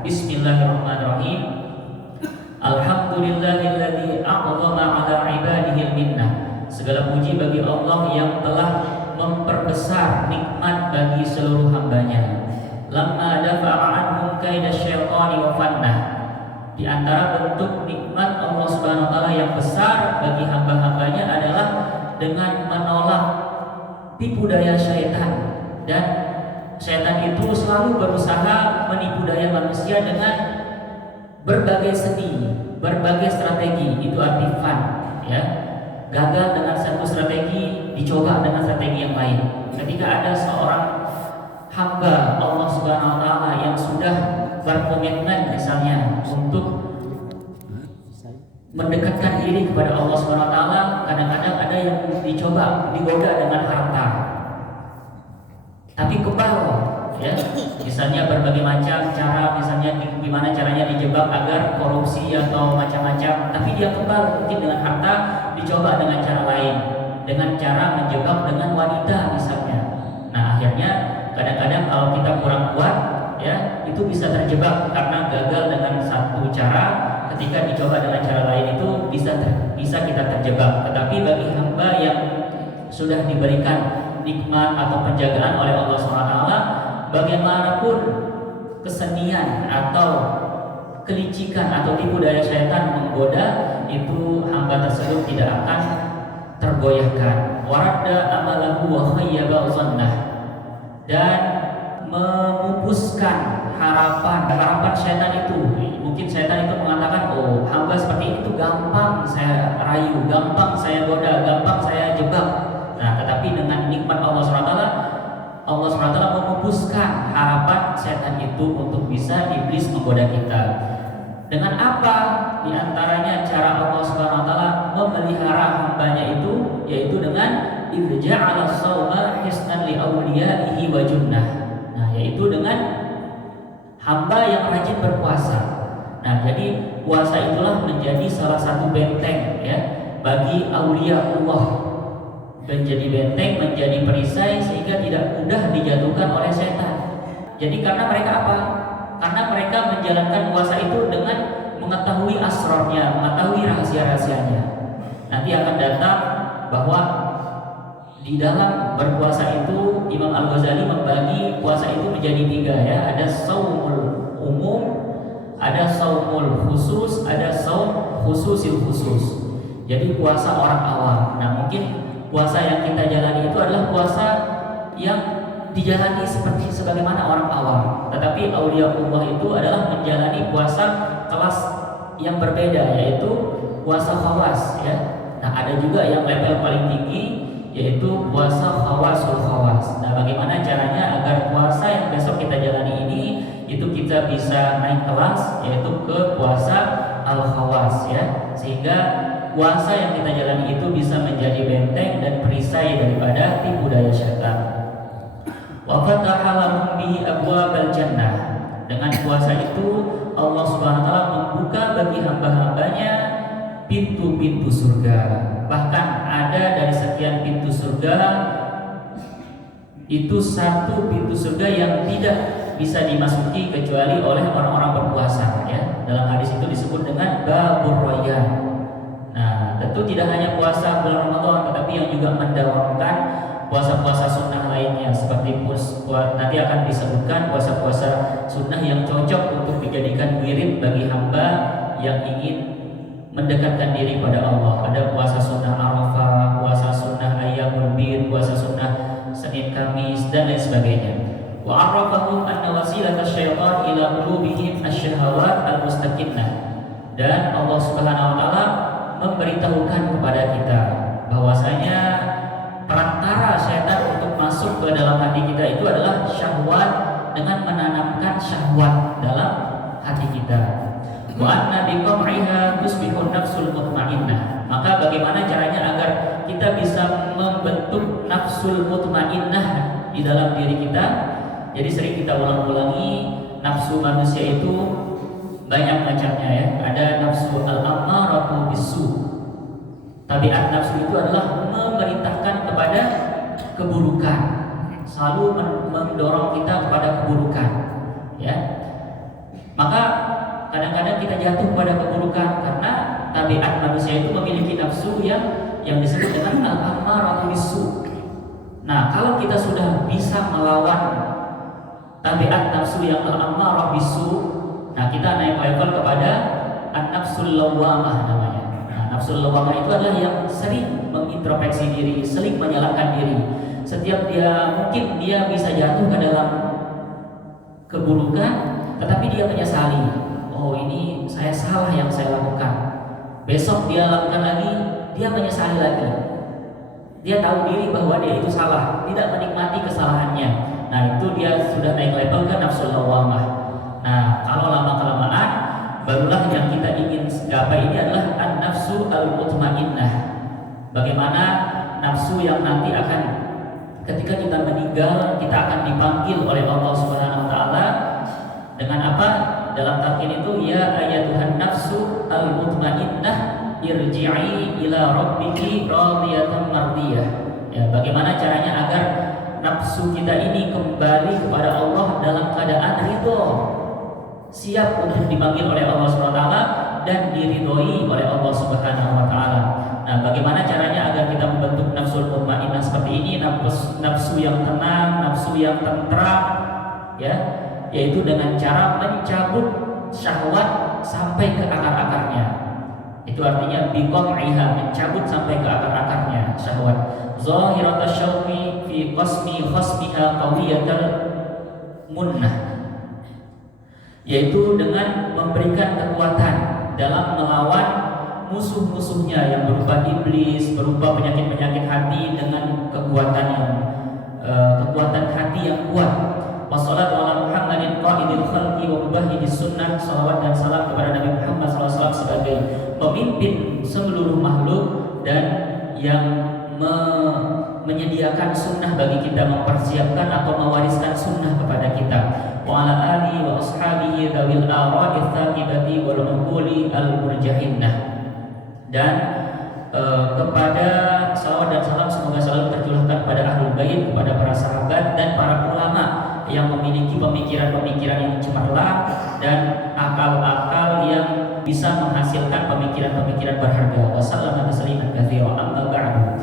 Bismillahirrahmanirrahim. Alhamdulillahilladzi a'zama 'ala 'ibadihi minnah. Segala puji bagi Allah yang telah memperbesar nikmat bagi seluruh hambanya. Lamma dafa'a 'anhum kaida syaitani wa fannah. Di antara bentuk nikmat Allah Subhanahu wa taala yang besar bagi hamba-hambanya adalah dengan menolak tipu daya syaitan, dan syaitan itu selalu berusaha menipu daya manusia dengan berbagai seni, berbagai strategi. Itu arti fun, ya. Gagal dengan satu strategi, dicoba dengan strategi yang lain. Ketika ada seorang hamba Allah Subhanahu wa taala yang sudah berkomitmen misalnya untuk mendekatkan diri kepada Allah Subhanahu wa taala, kadang-kadang ada yang digoda dengan harta. Tapi kebal, ya. Misalnya berbagai macam cara, misalnya gimana caranya dijebak agar korupsi atau macam-macam. Tapi dia kebal mungkin dengan harta, dicoba dengan cara lain, dengan cara menjebak dengan wanita misalnya. Nah, akhirnya kadang-kadang kalau kita kurang kuat, ya, itu bisa terjebak karena gagal dengan satu cara. Ketika dicoba dengan cara lain itu bisa kita terjebak. Tetapi bagi hamba yang sudah diberikan nikmat atau penjagaan oleh Allah SWT, bagaimanapun kesenian atau kelicikan atau tipu daya syaitan menggoda, itu hamba tersebut tidak akan tergoyahkan. Waradda amalahu wa khayyaba zannah, dan memupuskan harapan syaitan itu. Mungkin syaitan itu mengatakan, oh, hamba seperti ini tuh gampang saya rayu, gampang saya goda, gampang saya jebak. Nah, tetapi dengan nikmat Allah SWT, Allah SWT memupuskan harapan setan itu untuk bisa iblis menggoda kita. Dengan apa? Di antaranya cara Allah SWT memelihara hambanya itu, yaitu dengan irja'ala sawma hisnan li awliyaihi wa junnah. Nah, yaitu dengan hamba yang rajin berpuasa. Nah, jadi puasa itulah menjadi salah satu benteng, ya, bagi aulia Allah, menjadi benteng, menjadi perisai sehingga tidak mudah dijatuhkan oleh setan. Jadi karena mereka apa? Karena mereka menjalankan puasa itu dengan mengetahui asrarnya, mengetahui rahasia-rahasianya. Nanti akan datang bahwa di dalam berpuasa itu Imam Al-Ghazali membagi puasa itu menjadi 3, ya. Ada saumul umum, ada saumul khusus, ada saum khususil khusus. Jadi puasa orang awam. Nah, mungkin puasa yang kita jalani itu adalah puasa yang dijalani sebagaimana orang awam. Tetapi auliaullah itu adalah menjalani puasa kelas yang berbeda, yaitu puasa khawas, ya. Nah, ada juga yang level paling tinggi, yaitu puasa khawasul khawas. Nah, bagaimana caranya agar puasa yang besok kita jalani ini itu kita bisa naik kelas, yaitu ke puasa al khawas, ya. Sehingga puasa yang kita jalani itu bisa menjadi benteng dan perisai daripada tipu daya syaitan. Wa fataha lahum bihi abwabal jannah. Dengan puasa itu Allah Subhanahu wa taala membuka bagi hamba-hambanya pintu-pintu surga. Bahkan ada dari sekian pintu surga itu satu pintu surga yang tidak bisa dimasuki kecuali oleh orang-orang berpuasa, ya. Dalam hadis itu disebut dengan babur rayyan. Nah, tentu tidak hanya puasa bulan Ramadan, tetapi yang juga mendawamkan puasa-puasa sunnah lainnya, seperti nanti akan disebutkan puasa-puasa sunnah yang cocok untuk dijadikan wirid bagi hamba yang ingin mendekatkan diri pada Allah. Ada puasa sunnah Arafah, puasa sunnah Ayyamul Bid, puasa sunnah Senin Kamis, dan lain sebagainya. Wa arrafahum anna wasilata syaitan ila qulubihim asyahawat al-mustaqinnah. Dan Allah Subhanahu wa taala memberitahukan kepada kita bahwasanya perantara syaitan untuk masuk ke dalam hati kita itu adalah syahwat, dengan menanamkan syahwat dalam hati kita. Wa anna biqam'iha tusbihun nafsul mutmainnah. Maka bagaimana caranya agar kita bisa membentuk nafsul mutmainnah di dalam diri kita? Jadi sering kita ulang-ulangi, nafsu manusia itu banyak macamnya, ya. Ada nafsu al-ammaratu bisu. Tabiat nafsu itu adalah memerintahkan kepada keburukan, selalu mendorong kita kepada keburukan, ya. Maka kadang-kadang kita jatuh pada keburukan karena tabiat manusia itu memiliki nafsu yang disebut dengan al-ammaratu bisu. Nah, kalau kita sudah bisa melawan tabiat nafsu yang al-ammarah bisu, nah kita naik level kepada an-nafsul lawwamah namanya. Nah, nafsul lawwamah itu adalah yang sering mengintrospeksi diri, sering menyalahkan diri. Setiap mungkin dia bisa jatuh ke dalam keburukan, tetapi dia menyesali. Oh, ini saya salah yang saya lakukan. Besok dia lakukan lagi, dia menyesali lagi. Dia tahu diri bahwa dia itu salah, tidak menikmati kesalahannya. Nah, itu dia sudah naik level ke nafsul lawwamah. Nah, kalau lama-kelamaan, barulah yang kita ingin gapai ini adalah an-nafsu al-mutmainnah. Bagaimana nafsu yang nanti akan ketika kita meninggal, kita akan dipanggil oleh Allah Subhanahu wa taala dengan apa? Dalam talqin itu, ya ayyatuhan nafsu al-mutmainnah irji'i ila rabbiki radiyatan mardiyah. Ya, bagaimana caranya agar nafsu kita ini kembali kepada Allah dalam keadaan ridho, siap untuk dipanggil oleh Allah Subhanahu wa taala dan diridhoi oleh Allah Subhanahu wa taala. Nah, bagaimana caranya agar kita membentuk nafsul mutmainnah seperti ini, nafsu yang tenang, nafsu yang tentram, ya, yaitu dengan cara mencabut syahwat sampai ke akar-akarnya. Itu artinya biqam'iha, mencabut sampai ke akar-akarnya syahwat. Zahiratasy syauqi fi qasmi khasmiha qawiyatal munnah, yaitu dengan memberikan kekuatan dalam melawan musuh-musuhnya yang berupa iblis, berupa penyakit-penyakit hati dengan kekuatan hati yang kuat. Wassalatu ala Muhammadin qaidil khalqi wa mubahhidis sunnah. Salawat dan salam kepada Nabi Muhammad SAW sebagai pemimpin seluruh makhluk dan yang menyediakan sunnah bagi kita, mempersiapkan atau mewariskan sunnah kepada kita. Wa ala alihi wa ashabihi dzawil ara'ith tsaqibati wal uquli al murjahinnah. Dan kepada salawat dan salam semoga selalu tercurahkan kepada ahlul bait, kepada para sahabat dan para ulama yang memiliki pemikiran-pemikiran yang cemerlang dan akal-akal yang bisa menghasilkan pemikiran-pemikiran berharga. Wassalamu alaikum warahmatullahi wabarakatuh.